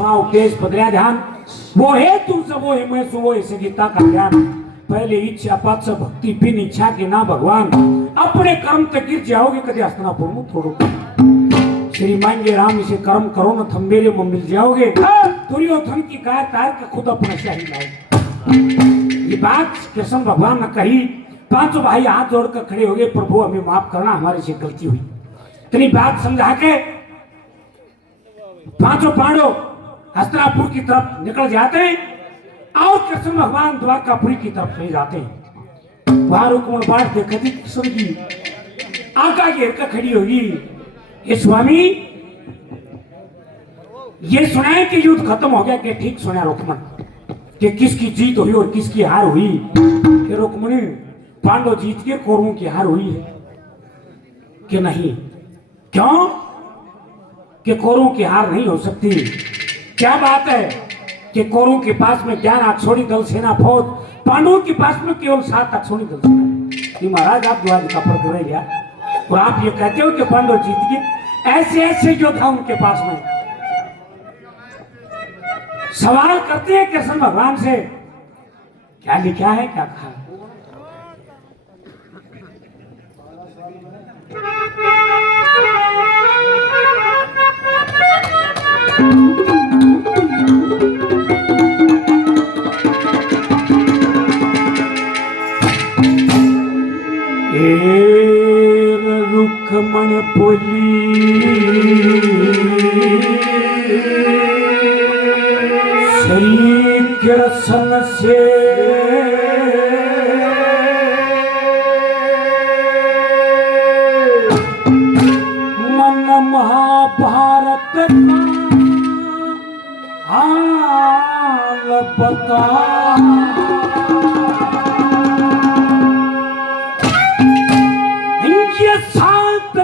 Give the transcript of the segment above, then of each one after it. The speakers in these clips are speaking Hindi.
सुनाओ केस बदलिया ध्यान। वो है तुमसे वो है मैं सो वो है गीता का ज्ञान। पहले इच्छा पाच भक्ति बिन इच्छा के ना भगवान। अपने कर्म तक गिर जाओगे कभी हस्तिनापुर में थोड़ो। श्री मांगे राम इसे कर्म करो न तुम मेरे में मिल जाओगे। दुर्योधन की गाय तार के खुद अपना शाही लाओ। ये बात कृष्ण भगवान ने कही। पांचों भाई हाथ जोड़कर खड़े हो गए, प्रभु हमें माफ करना हमारे से गलती हुई। इतनी बात समझा के पांचों पांडव हस्तिनापुर की तरफ निकल जाते हैं और कृष्ण भगवान द्वारकापुरी की तरफ ले जाते हैं। वहां रुक्मण बाट देखती कृष्ण की आका घेर कर खड़ी होगी। ये स्वामी ये सुनाए कि युद्ध खत्म हो गया कि ठीक सुना रुक्मण कि किसकी जीत हुई और किसकी हार हुई। कि रुक्मणी पांडव जीत के कौरवों की हार हुई है कि नहीं? क्यों कि कौरवों की हार नहीं हो सकती। क्या बात है कि कौरवों के पास में 11 अक्षौणी दल सेना फौज, पांडवों के पास में केवल 7 अक्षौणी दल सेना। ये महाराज आप द्वार का फर्क रह गया और आप ये कहते हो कि पांडव जीत गए। ऐसे ऐसे जो था उनके पास में सवाल करते हैं कृष्ण भगवान से क्या लिखा है क्या कहा। रुक्मण बोली श्री कृष्ण से मन महाभारत का हाल बता।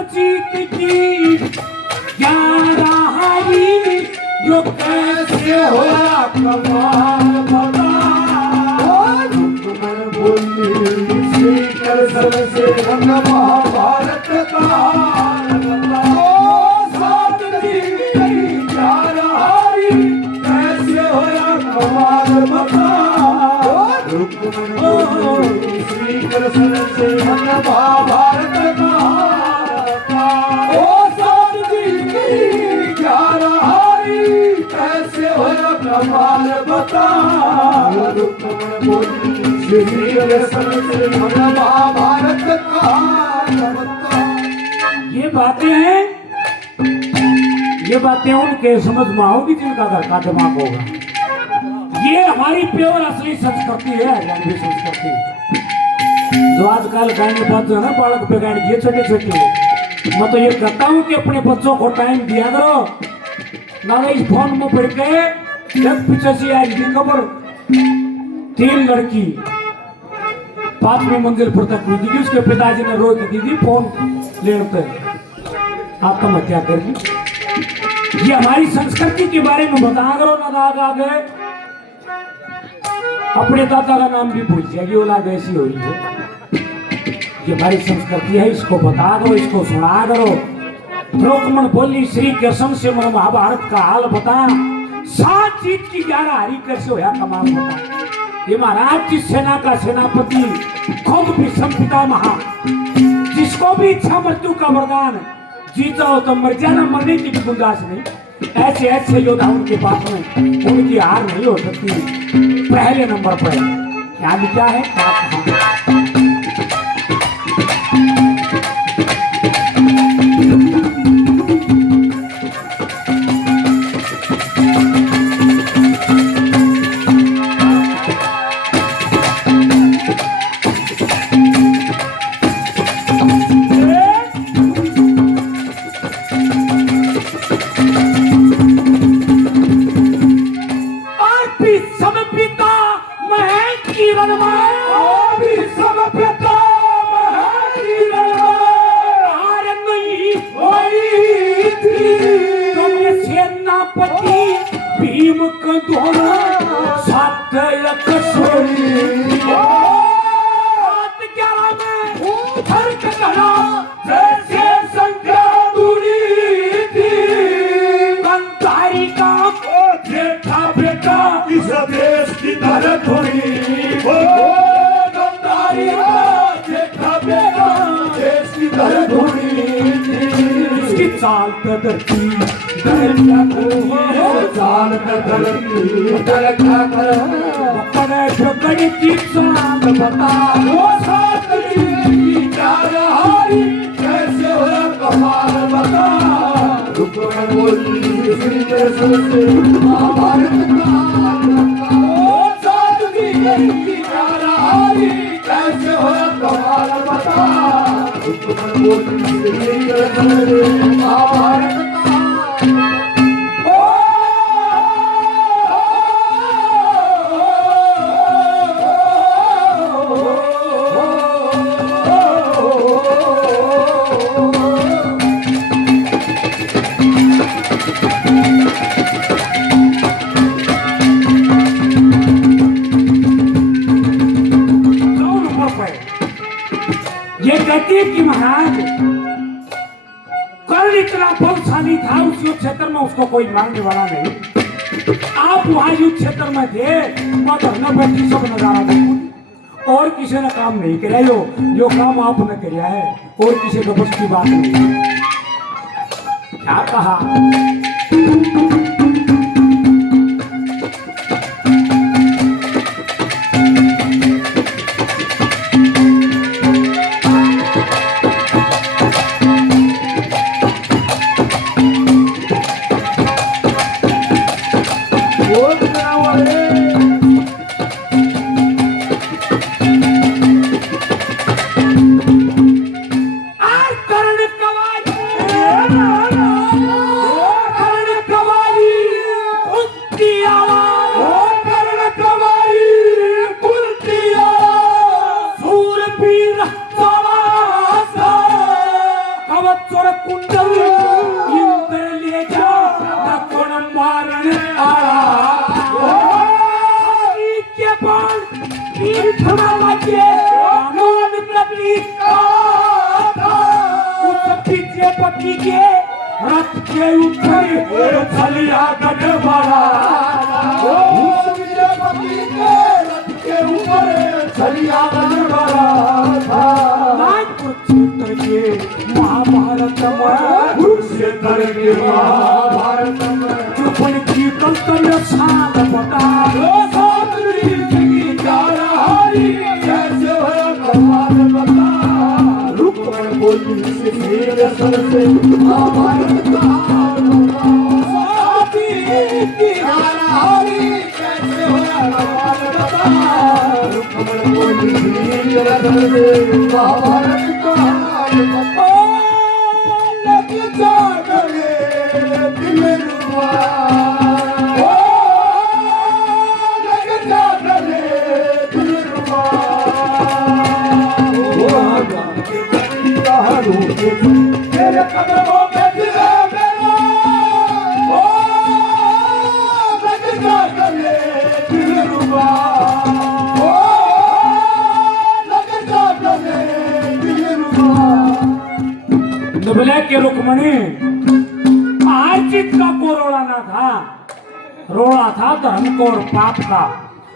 जीत की 11 हारी जो कैसे होला कमाल बता। रुक्मण बोली श्री कृष्ण से मन महाभारत का हाल बता। सात जीत की 11 हारी कैसे होला कमाल बता। रुक्मण बोली श्री कृष्ण से मन महाभारत का कमाल बता। रुक्मण बोली श्री कृष्ण से महाभारत का बता। ये बातें उनके समझ में आओगी जिनका घर का दिमाग होगा। ये हमारी प्योर असली संस्कृति है, हरियाणवी संस्कृति। जो आजकल गाने बच्चे है ना बालक पे गाने ये छोटे छोटे। मैं तो ये कहता हूँ कि अपने बच्चों को टाइम दिया करो ना। इस फोन में पढ़ के जब पीछे से आई थी खबर 3 लड़की 5वीं मंजिल पर तक हुई थी। उसके पिताजी ने रोक दी थी फोन लेते आत्महत्या कर दी। ये हमारी संस्कृति के बारे में बता करो ना। आगे अपने दादा का नाम भी भूल जाएगी औलाद ऐसी हुई है। ये हमारी संस्कृति है, इसको बता करो, इसको सुना करो। रुक्मण बोली श्री कृष्ण से मन महाभारत का हाल बता। 7 जीत की 11 हारी कैसे होया कमाल बता। ये महाराज जिस सेना का सेनापति खुद भीष्म पितामह, जिसको भी इच्छा मृत्यु का वरदान, जीत जाओ तो मर जाना, मरने की भी गुंजाइश नहीं। ऐसे ऐसे योद्धा उनके पास में उनकी हार नहीं हो सकती। पहले नंबर पर क्या लिखा है क्या कहा। भीम का दोनों साथ धुनी ओ गंधारी देखा बेगा इसकी दर धुनी इसकी चाल पे धरती दरख्या कर चाल पे धरती दरख्या कर पकड़े पकड़ी की चांद बता वो साथ की चार हारी कैसे हो कमाल बता रुक में बोली श्री कृष्ण से महाभारत का वो साथ की चार हारी कैसे हो कमाल बता रुक में बोली श्री कृष्ण से महाभारत ये कहती है कि महाराज कर्ण इतना बलशाली था उस युद्ध क्षेत्र में उसको कोई मारने वाला नहीं आप वहां युद्ध क्षेत्र में थे वहां धरना बैठी सब नजारा देखो और किसी ने काम नहीं किया यो काम आपने किया है और किसी के बस की बात नहीं क्या कहा पति के रथ के ऊपर छलिया गढ़वाड़ा पति के रथ के ऊपर छलिया गढ़वाड़ा कुरुक्षेत्र के महाभारत में कुरुक्षेत्र के महाभारत में चुपन की कर्तव्य साध बता कैसे हो कमाल बता रुक में बोली से महाभारत का साथी की हारी कैसे हो कमाल बता रुक में बोली से महाभारत का लग जा गले दिल रुआ तेरे कदमों पे गिरा मेरा ओ लग जा गले दिल रुबा ओ लग जा गले दिल रुबा नबले के रुक्मणी आर्जित का को रोलाना था रोड़ा था धर्म को और पाप का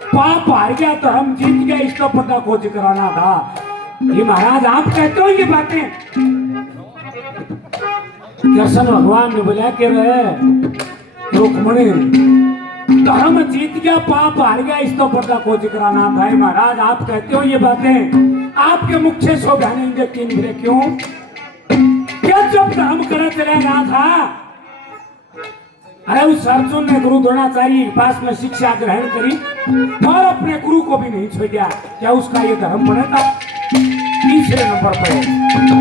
पाप हार गया धर्म जीत गया इसका पता खोज कराना था ये महाराज आप कहते हो ये बातें कृष्ण भगवान ने बोला के रहे रुक्मणी धर्म जीत गया पाप हार गया इसका पर्दा खोज कराना था महाराज आप कहते हो ये बातें आपके मुख से शोभा नहीं देती मेरे क्यों क्या जब धर्म करे चला रहा था अरे उस अर्जुन ने गुरु द्रोणाचार्य के पास में शिक्षा ग्रहण करी और अपने गुरु को भी नहीं छोड़ा क्या उसका ये धर्म बनेगा तीसरे नंबर पर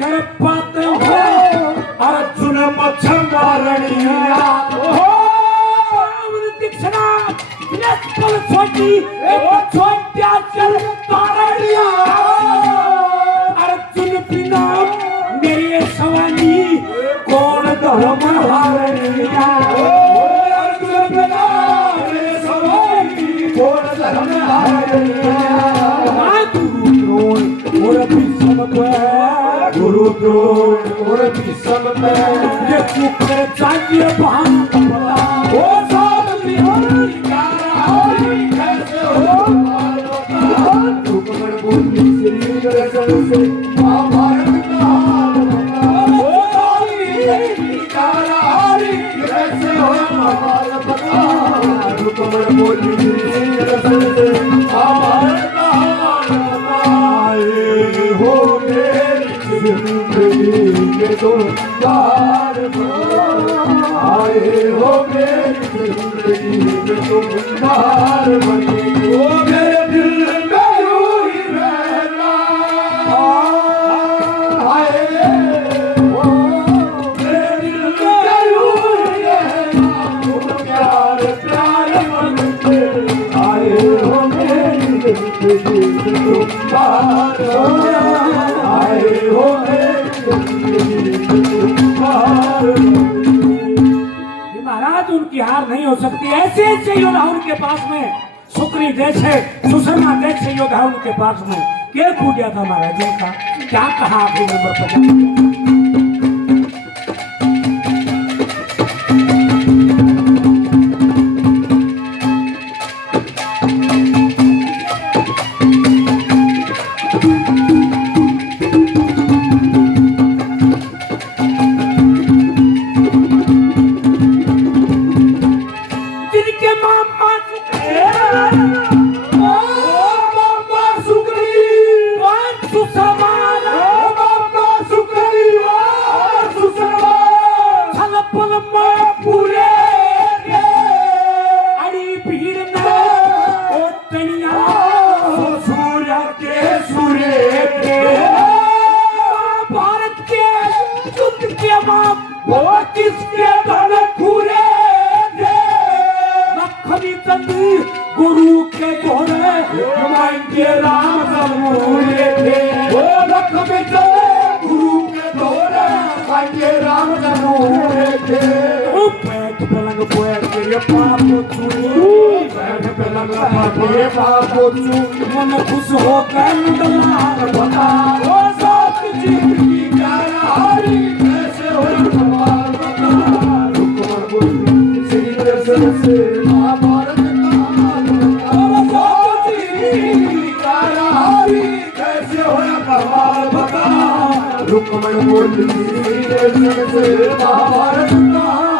कर पाते हो अर्जुन मच्छमारणिया दीक्षणा निष्फल छोटी छोट्या चल तारणिया अर्जुन बिना मेरे सवानी कौन धर्म हारणिया अर्जुन बिना मेरे सवानी कौन धर्म हारणिया गुरु द्रोण और भीष्म ये कुकर चाहिए भांत ओ सब बिहारी कारी कैसे हो रुकमण बोली श्री कृष्ण से महाभारत का ओ सारी कारी कैसे हो महाभारत का रुकमण बोली श्री कृष्ण से महाभारत जिंदगी के दो द्वार आए हो मेरी जिंदगी के दो द्वार बने ओ मेरे दिल में यूं ही रहना आए ओ मेरे दिल में यूं ही रहना तुम प्यार प्यार बनते आए हो मेरी जिंदगी के दो द्वार आए हो महाराज उनकी हार नहीं हो सकती ऐसे ऐसे योद्धा उनके पास में शुक्री जैसे सुषमा जैसे योद्धा उनके पास में क्या फूट था महाराज का क्या कहा आखिरी नंबर पर गुरु के घोड़े हमारे राम जमूरे थे वो रख में चले गुरु के घोड़े हमारे राम जमूरे थे बैठ पलंग बैठ के पाप छू बैठ पलंग के पाप छू मन खुश हो कर दलाल बता वो सब जिंदगी प्यारा हरी कैसे हो कमाल बता रुकमण बोली श्री कृष्ण से महाभारत रुकमण बोली से महाभारत का